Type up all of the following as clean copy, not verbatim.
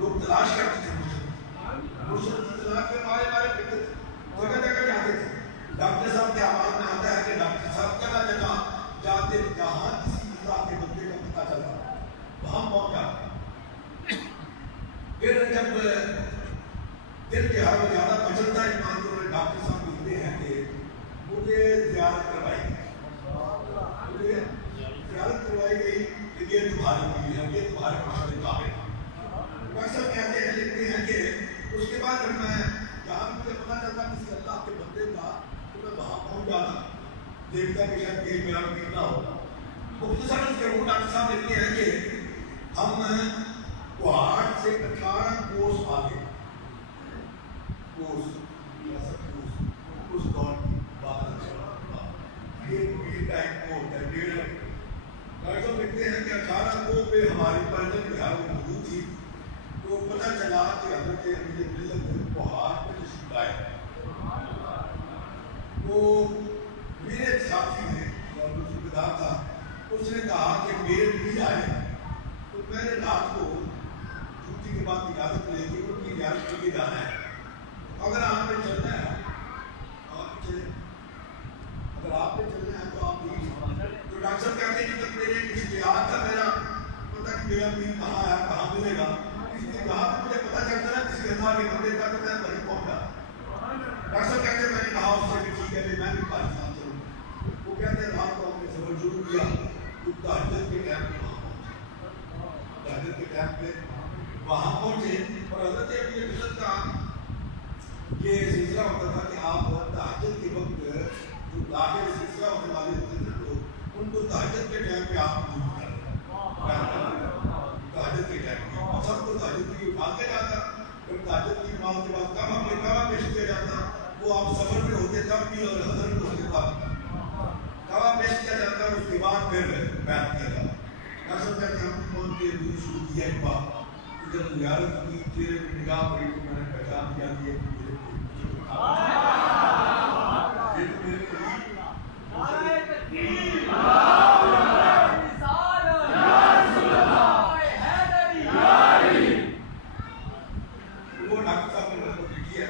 لوگ تلاش کرتے تھے مرشد کی تلاش میں مارے مارے پھرتے تھے. کسی اللہ کے بندے کا تو میں وہاں پہنچ جاتا، دیکھتا کہ شاید کہیں میرا امید نہ ہوتا۔ مختصراً کے وہ ڈاکٹر صاحب لکھتے ہیں کہ ہم کوہاٹ سے 18 کوس آگے، کوس اس دور کی بات ہے، یہ میل کا ایک کو ہوتا ہے، ڈیڑھ۔ ڈاکٹر صاحب لکھتے ہیں کہ 18 کو پہ ہماری پرجن بہار میں موجود تھی، تو پتہ چلا کہ حضرت امیر ملت کوہاٹ میں تشریف لائے۔ تو میرے ایک ساتھی نے اور دوسری کتاب تھا، اس نے کہا کہ میرے بھی آئے، تو میں نے رات کو چھٹی کے بعد اجازت لے کے ان کی اجازت کے لیے جانا ہے، اگر آپ نے چلنا ہے آپ چلیں، اگر آپ نے چلنا ہے تو آپ بھی۔ تو ڈاکٹر صاحب کہتے ہیں کہ جب میرے اشتہار تھا میرا پتا کہ میرا بھی کہاں ہے کہاں ملے گا، اس لیے کہا کہ مجھے پتا چلتا نا کسی اللہ کے بندے کا تو میں وہیں پہنچا۔ ڈاکٹر صاحب کہتے ہیں میں نے کہا اس سے کہ ٹھیک ہے میں بھی پاکستان ساتھ چلوں۔ وہ کہتے ہیں رات کو ہم نے سفر شروع کیا، تو تہجد کے ٹائم پہ وہاں پہنچے، تہجد کے ٹائم پہ وہاں پہنچے، اور حضرت امیر ملت کا یہ سلسلہ ہوتا تھا کہ آپ تہجد کے وقت جو داخل سلسلہ ہونے والے ہوتے تھے تو ان کو تہجد کے ٹائم پہ آپ دور کرتے، تہجد کے ٹائم پہ سب کو تہجد کی اٹھاتے جاتا، پھر تہجد کی نماز کے بعد کعبہ پیش کیا جاتا، وہ آپ سفر میں ہوتے تب بھی اور حضر میں ہوتے تب کعبہ پیش کیا جاتا، اس کے بعد پھر بیعت کیا جاتا۔ ڈاکٹر کہتے ہیں ہم کون کے دور شروع کیا ایک بات، جب زیارت کی چہرے پہ نگاہ پڑی تو میں نے پہچان کیا کہ وہ ڈاکٹر صاحب نے رپورٹ لکھی ہے،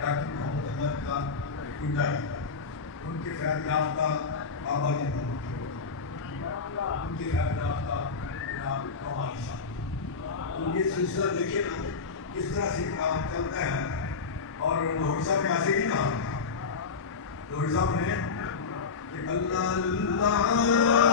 ڈاکٹر محمد احمد کا کنڈائی، ان کے فیض یافتہ بابا جی محمد، ان کے فیض یافتہ جناب کمالی صاحب. تو یہ سلسلہ دیکھیں نا کس طرح سے کام چلتا ہے. اور لاہوری صاحب نے ایسے ہی کہا، لاہوری صاحب نے کہ اللہ اللہ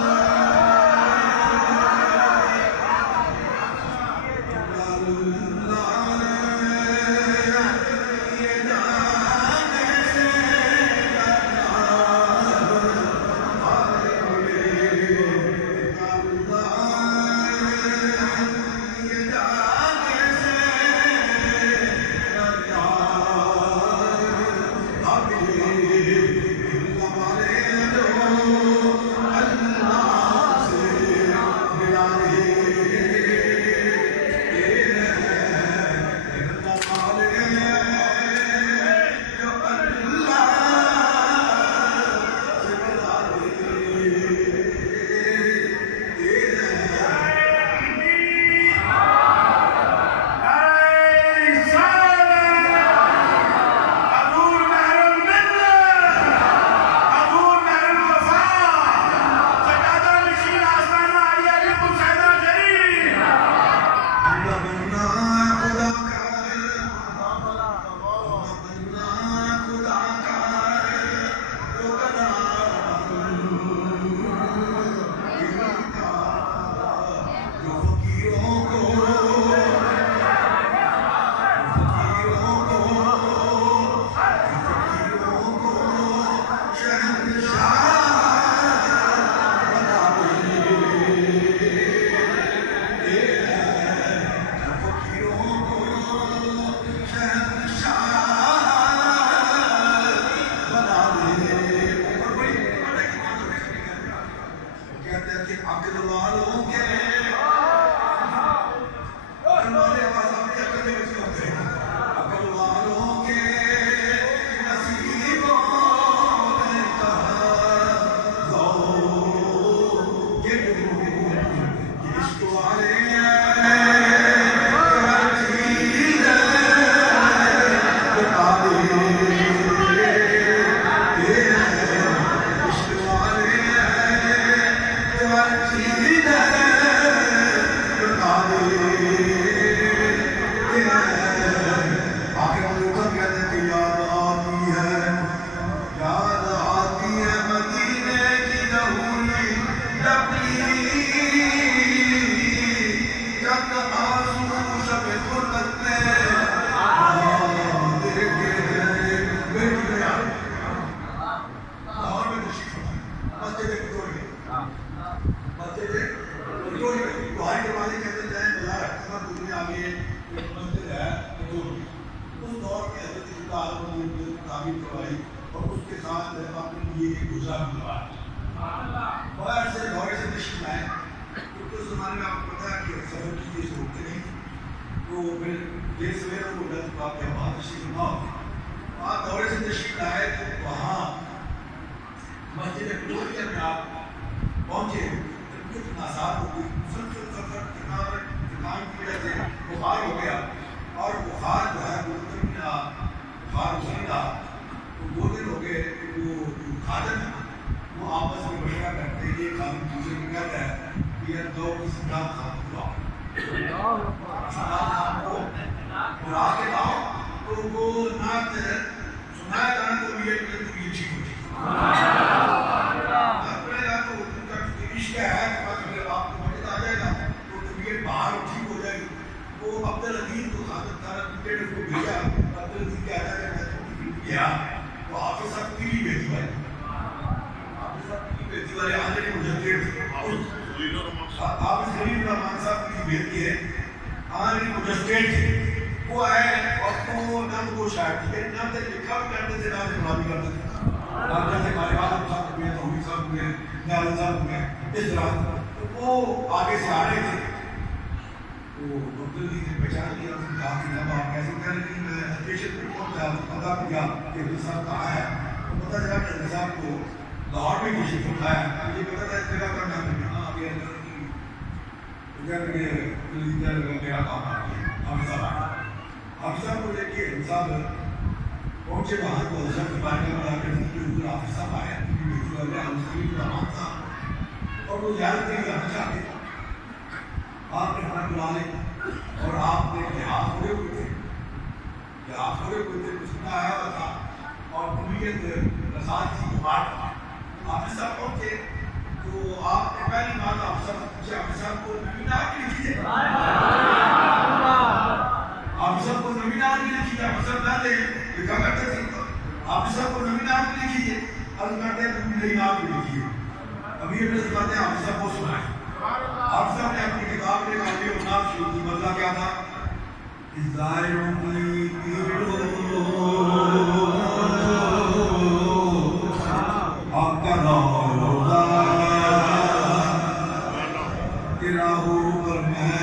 پہنچے وہاں تو سب بارگاہ میں آ کر کے حضور حافظ صاحب آئے بیٹی والے مسلم رحمان صاحب اور وہ زیارت کے لیے آنا چاہتے تھے. آپ نے کھانا بلا لے اور آپ نے لحاظ ہوئے ہوئے تھے کچھ نہ آیا ہوا تھا اور کمیت رسال کی بخار تھا. حافظ صاحب پہنچے تو آپ نے پہلی بات حافظ صاحب کو نمینات کی لکھی ہے. حافظ صاحب کو نمینات کی لکھی ہے. حافظ صاحب نہ دے لکھا کرتے تھے. حافظ صاحب کو نمینات کی لکھی ہے. عرض کرتے ہیں تم نئی نام کی لکھی ہے. ابھی یہ کرتے ہیں حافظ صاحب کو سنائیں. حافظ صاحب نے اپنی کتاب میں کافی نام شروع کی. بدلا کیا تھا؟ ازائروں کی پیڑوں آپ کا نام روزہ تیرا ہو پر میں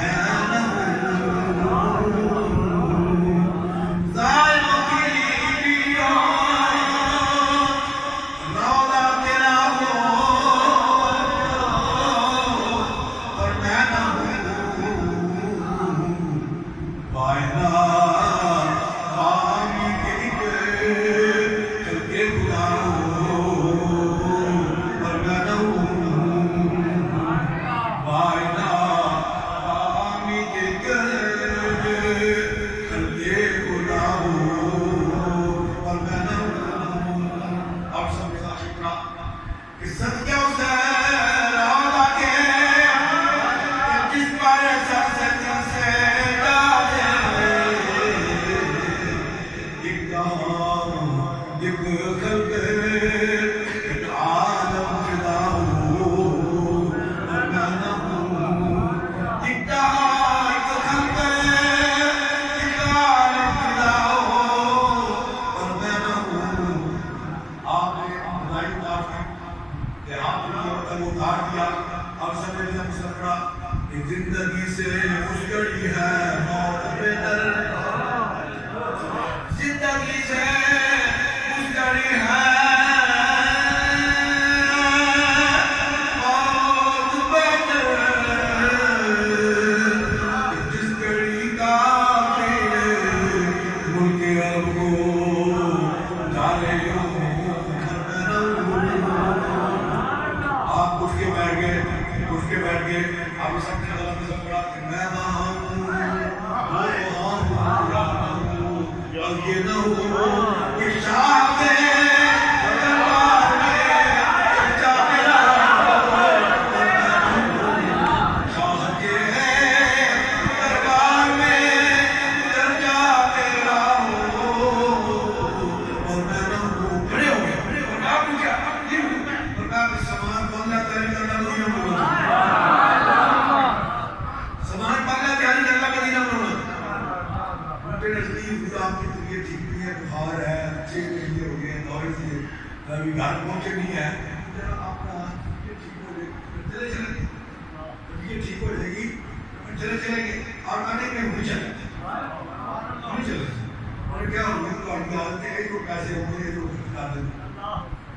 زندگی سے مشکل ہے موت بہتر. زندگی سے مشکل ہے موت بہتر. جس گھڑی کا ملک عرب کو ڈالے آپ اٹھ کے بیٹھ گئے. آپ سب نے غلط نظر پڑا کہ میں وہاں ہوں اور یہ نہ ہو کہ شاہ کے دربار میں چرچا میرا شاہ کے دربار میں چرچا میرا اور میں نہ ہوں. کھڑے ہو گئے اور آپ نے کیا اور میں سامان بولنا تیاری کرنا مدینہ منورہ آپ کی طبیعت ٹھیک نہیں ہے. بخار ہے 6 مہینے ہو گئے دورے سے ابھی گھر پہنچے نہیں ہے. طبیعت ٹھیک ہو جائے گی چلیں گے اور آنے میں ہوئی چلیں اور کیا ہوگا تو آپ کی عادت ہے کہ پیسے ہوں گے تو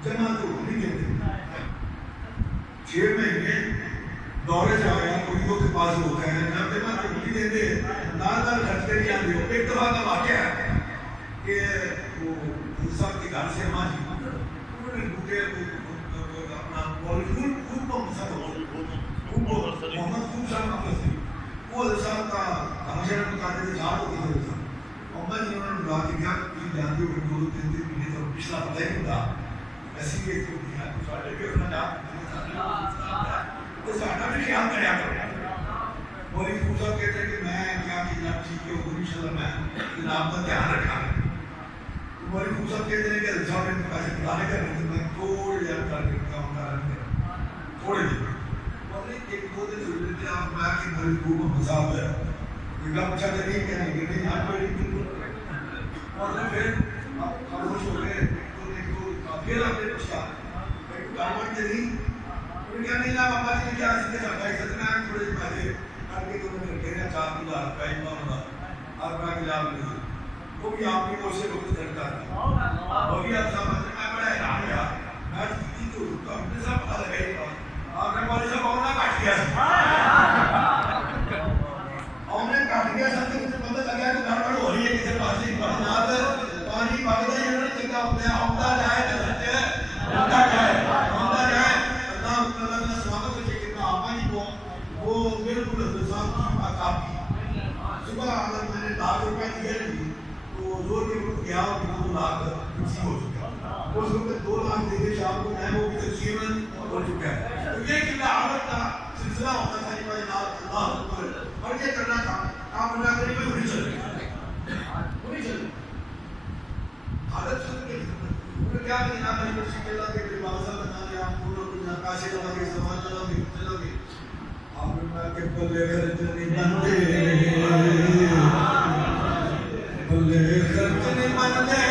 جمع تو نہیں دیتے. 6 مہینے دورے سے آیا کوئی کے پاس ہوتا ہے نہ جمع تو نہیں دیتے نال خرچ کر کے آتے ہو. ایک دفعہ کا واقعہ ہے کہ وہ صاحب کے گھر سے ماں جی انہوں نے بوٹے اپنا خوب محمد خوب صاحب وہ صاحب کا ہمیشہ بتاتے تھے جھاڑ ہوتی تھے محمد جی انہوں نے بلا کے کیا تین جانتے ہو 2-3 مہینے تو پچھلا پتہ ہی نہیں تھا ایسی کہ ساڑھے بھی اپنا جاتا تو ساڑھا بھی خیال کریا کرو. مولی خوب صاحب کہتے ہیں کہ میں کیا کہ جناب ٹھیک ہے وہ انشاءاللہ میں جناب کا دھیان رکھا. مولی خوب صاحب کہتے ہیں کہ صاحب نے پیسے بلانے کر رہے تھے میں تھوڑے جان کر کے کام کر تھوڑے دن مولی 1-2 دن ضرور تھے آپ میں کہ مولی خوب محمد صاحب ہے کوئی گپ اچھا نہیں کہنے کہ نہیں آج کوئی اور پھر آپ خاموش ہو گئے پھر آپ نے پوچھا کام کرتے نہیں کیا نہیں نا بابا جی کیا اس کے ساتھ عزت میں تھوڑے پیسے کر کے تمہیں رکھے ہیں 4,000 روپے اور میں ملا نہیں وہ بھی آپ کی کوشش بہت کرتا ہے وہ بھی آپ سمجھ میں بڑا حیران ہوا میں کسی کو رکا ہم نے سب پتہ لگائی آپ نے والے صاحب اور نہ کاٹ دیا اور نے کاٹ دیا سب سے مجھے پتہ لگا کہ گھر بڑھ ہو رہی ہے کسی پاس ہی صبح اگر میں نے ₹1,00,000 دیا نہیں تو زور کے وقت گیا اور 2 لاکھ تقسیم ہو چکا. اس وقت 2 لاکھ دے کے شام کو میں وہ بھی تقسیم ہو چکا ہے. تو یہ کہ عادت کا سلسلہ ہوتا تھا کہ اللہ اکبر اور یہ کرنا تھا. آپ بنا کر کوئی نہیں چل نہیں چل عادت چل کے کیا کہنا ہے کہ اللہ کے دروازہ بنا لیا آپ کو نقاشی لگا کے زمان چلا گے آپ نے کہ بلے خرچ نہیں بنتے بلے خرچ نہیں بنتے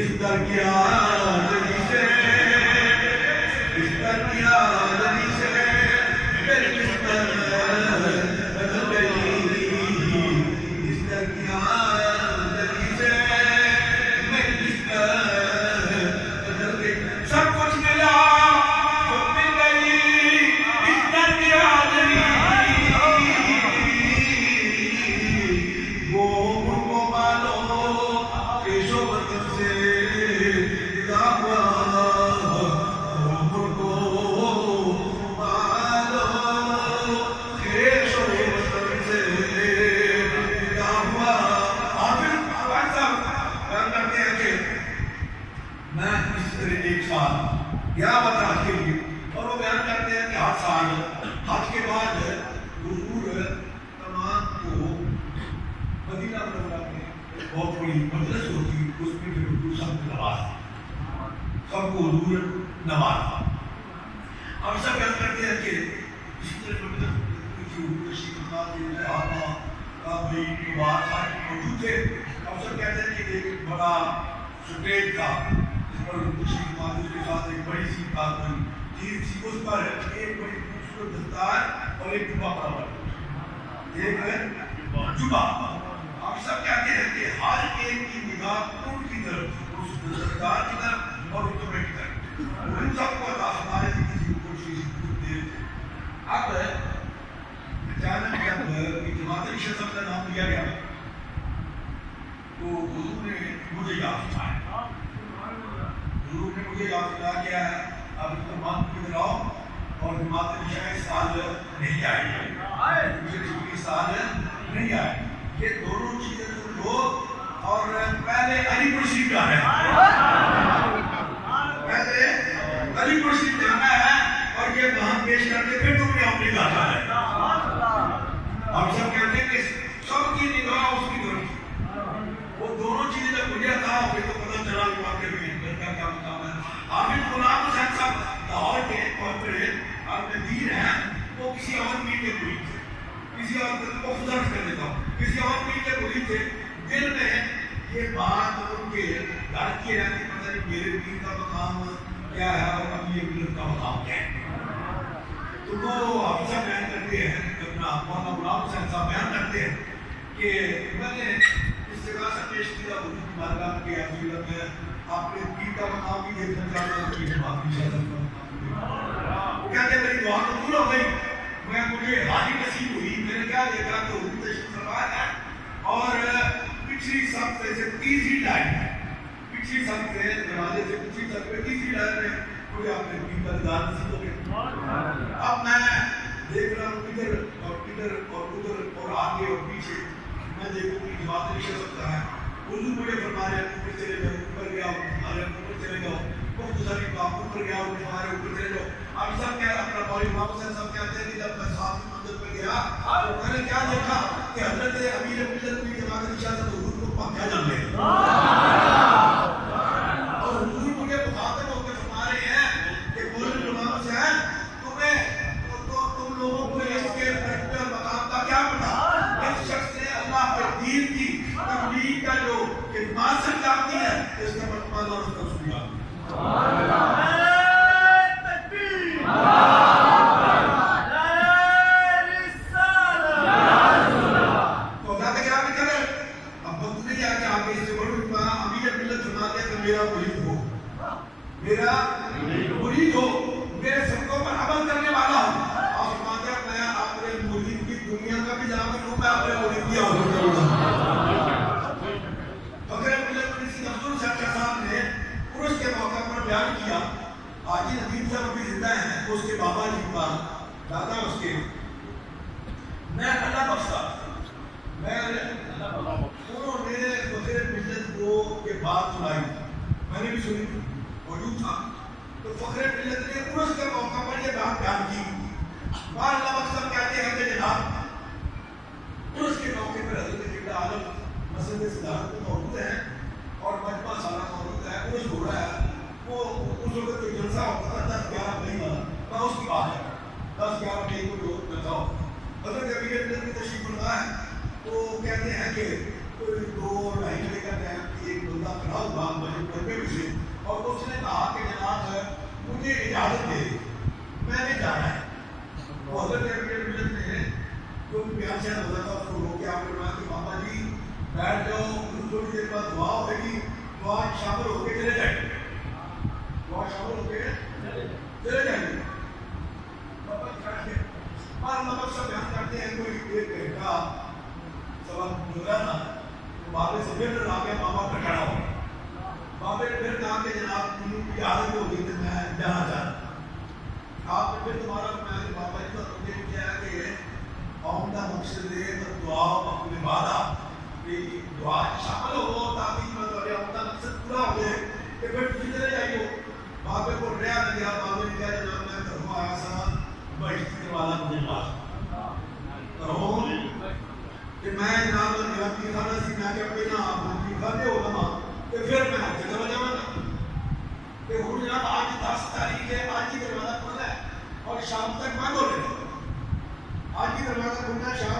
اس در کی آزادی سے، اس در کی آزادی سے میری بستر بدل گئی، اس در کی آزادی سے میری بستر بدل گئی، سب کچھ ملا تو مل گئی اس در کی آزادی، وہ ان کو مانو کہ شوبت سے جدا ہوا، وہ ان کو مانو کہ شوبت سے جدا ہوا۔ اور پھر بھائی صاحب بیان کرتے ہیں کہ میں اس طرح ایک سال گیا بتا حج کے لیے، اور وہ بیان کرتے ہیں کہ ہر سال حج کے بعد حضور تمام کو مدینہ منورہ میں بہت بڑی مجلس ہوتی، اس میں پھر حضور سب کو نوازتے، سب کو حضور نوازتے۔ اب سب بیان کرتے ہیں کہ اسی طرح مجلس حضور تشریف فرما کے صحابہ تابعین کبار سارے موجود تھے۔ اب سب کہتے ہیں کہ ایک بڑا سٹیج تھا جس پر تشریف فرما کے اس کے ساتھ ایک بڑی سی کاربن چیز تھی، اس پر ایک بڑی خوبصورت دستار اور ایک جبہ پڑا ہوا، ایک جبہ۔ آپ سب کہتے ہیں کہ ہر ایک کی نگاہ ان کی طرف، اس دستار کی طرف اور اس جبہ کی طرف، ان سب کو ہمارے سے کسی کو چیز دے۔ اب اچانک جب جماعت اشرف کا نام لیا گیا تو حضور نے مجھے یاد دلایا، حضور نے مجھے یاد دلایا کہ اب مسلمان کو ادھر آؤ اور جماعت اشرف اس سال نہیں آئے گی، اس سال نہیں آئے، یہ دونوں چیزیں تم لو اور پہلے علی پور شریف جانا ہے، پہلے علی پور شریف جانا ہے اور یہ وہاں پیش کر کے پھر تم نے اپنی جانا ہے۔ ہم سب کہتے ہیں کہ سب کی نگاہ اس کی طرف، وہ دونوں چیزیں جب مجھے تھا پھر تو پتہ چلا کہ واقعی میں کا کیا مقام ہے۔ حافظ غلام حسین صاحب لاہور کے کارپوریٹ آپ نے دین ہیں، وہ کسی اور میر کے مرید تھے، کسی اور کو خدرت کر دیتا ہوں، کسی اور میر کے مرید تھے، دل میں یہ بات ان کے گھر کی رہتی، پتہ نہیں میرے پیر کا مقام کیا ہے اور ابھی یہ ملت کا مقام کیا ہے۔ تو وہ حافظہ بیان کرتے ہیں، اپنا مولانا غلام حسین صاحب بیان کرتے ہیں کہ میں نے استغاثہ پیش کیا حضور کی بارگاہ کے عزیزت میں، آپ نے پیر کا مقام بھی دیکھنا چاہتا ہوں، پیر جماعت کی شہادت کا مقام بھی۔ وہ کہتے ہیں میری دعا قبول ہو گئی، مجھے حاجی نصیب ہوئی، میں نے کیا دیکھا کہ حضور تشریف فرما ہے اور پچھلی صف سے تیسری لائن ہے، پچھلی صف سے دروازے سے پچھلی صف پہ تیسری لائن میں مجھے آپ نے پیر کا دیدار نصیب ہو گیا۔ اب میں دیکھ رہا ہوں ادھر اور ادھر اور ادھر اور آگے اور پیچھے، میں دیکھوں کہ جماعت اشرف سکتا ہے، حضور مجھے فرما رہے ہیں اوپر چلے جاؤ، اوپر گیا ہمارے اوپر چلے جاؤ، مختصری کام اوپر گیا ہمارے اوپر چلے جاؤ۔ اب سب کیا اپنا بھائی غلام حسین صاحب کہتے ہیں کہ جب میں صاحب منزل پہ گیا تو میں نے کیا دیکھا کہ حضرت امیر ملت کی جماعت اشرف حضور کو پنکھا جم گئے، اور حضور مجھے مخاطب ہو کے فرما رہے ہیں کہ بولے غلام حسین تم لوگوں کو اس کے رتبے اور مقام کا کیا پتا، اس شخص نے اللہ کے دین کی تبلیغ کا جو خدمات سے جانتی ہے، اس کا مطلب اور اس کا رسول اللہ۔ تو اللہ کے کیا کرے، اب وقت نہیں آ کہ آپ اس سے بڑھو امیر ملت فرماتے ہیں کہ میرا مرید ہو، میرا مرید ہو، میرے سبقوں پر عمل کرنے والا ہو، اور فرماتے ہیں میں اپنے مرید کی دنیا کا بھی ضامن ہوں، میں اپنے مرید کی آخرت کا بھی ضامن ہوں۔ فخر ملت پرنسی عبدالرحمن صاحب نے عرس کے موقع پر بیان کیا، حاجی ندیم صاحب ابھی زندہ ہیں، اس کے بابا جی کا دادا اس کے، میں اللہ بخشا، انہوں نے فخر ملت کو یہ بات سنائی، میں نے بھی سنی، موجود تھا، تو فخر ملت نے عرس کے موقع پر یہ بات بیان کی۔ وہاں اللہ بخشا کہتے ہیں کہ جناب عرس کے موقع پر حضرت قبلہ عالم مسجد صدارت میں موجود ہیں اور مجمع سالہ موجود ہے، عرس ہو رہا ہے، وہ اس وقت جو جلسہ ہوتا تھا 10-11 مئی والا، میں اس کی بات ہے 10-11 مئی کو جو جلسہ ہوتا، حضرت امیر ملت کی تشریف فرما ہے، تو کہتے ہیں کہ کوئی 2-2.5 بجے کا ٹائم ایک بندہ کھڑا ہوا مسجد پر دعا شامل ہو کے چلے جائیں گے، دعا شامل ہو کے چلے جائیں گے۔ اور مطلب سب بیان کرتے ہیں کوئی ایک گھنٹہ سبق جو ہے نا تو بابے سے پھر آ کے ماما کا کھڑا ہو بابے نے پھر کہا کہ جناب تم کی عادت ہو گئی تو میں جانا چاہتا آپ نے پھر تمہارا میں بابا جی کا تمہیں کیا ہے کہ قوم کا مقصد ہے تو دعا اپنے وعدہ کہ دعا شامل ہو تاکہ مطلب قوم کا مقصد پورا ہو جائے کہ پھر تم چلے جائیے بابے کو رہا نہ گیا بابے نے کہا جناب میں گھروں آیا سا بڑھتی والا مجھے پاس کروں کہ میں جناب میرا کی کھانا سی میں کہ پہلا آپ کی کھانے ہو گا کہ پھر میں آپ سے چلا جاؤں گا کہ ہوں جناب آج 10 تاریخ ہے آج ہی دروازہ کھولا ہے اور شام تک بند ہو جائے گا آج ہی دروازہ کھولنا شام